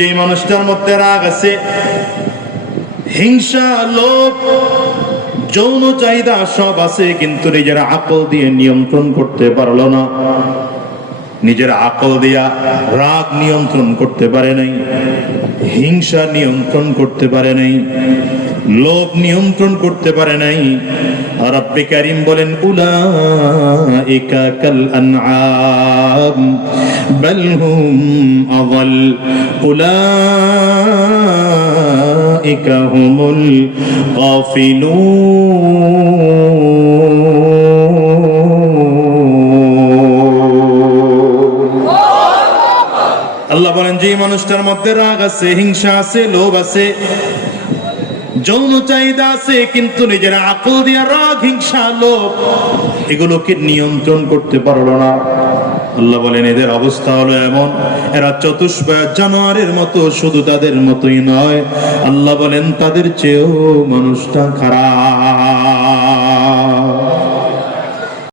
যে মানুষটার মধ্যে রাগ আছে, হিংসা, লোভ, যৌন চাহিদা সব আছে, কিন্তু নিজের আকল দিয়ে নিয়ন্ত্রণ করতে পারলো না। নিজের আকল দিয়া রাগ নিয়ন্ত্রণ করতে পারে নাই, হিংসা নিয়ন্ত্রণ করতে পারে নাই, লোভ নিয়ন্ত্রণ করতে পারে নাই। রব্বে কারীম বলেন, উলাইকা কাল আনআম বাল হুম আযাল, উলাইকা হুমুল গাফিলুন। আল্লাহ বলেন, যে মানুষটার মধ্যে রাগ আছে, হিংসা আছে, লোভ আছে, যৌন চাহিদা আছে, কিন্তু নিজের আকল দিয়া রাগ, হিংসা, লোভ এগুলোকে নিয়ন্ত্রণ করতে পারলো না। আল্লাহ বলেন, এদের অবস্থা হলো এমন, এরা চতুষ্পদ জানোয়ারের মতো। শুধু তাদের মতোই নয়, আল্লাহ বলেন তাদের চেয়েও মানুষটা খারাপ।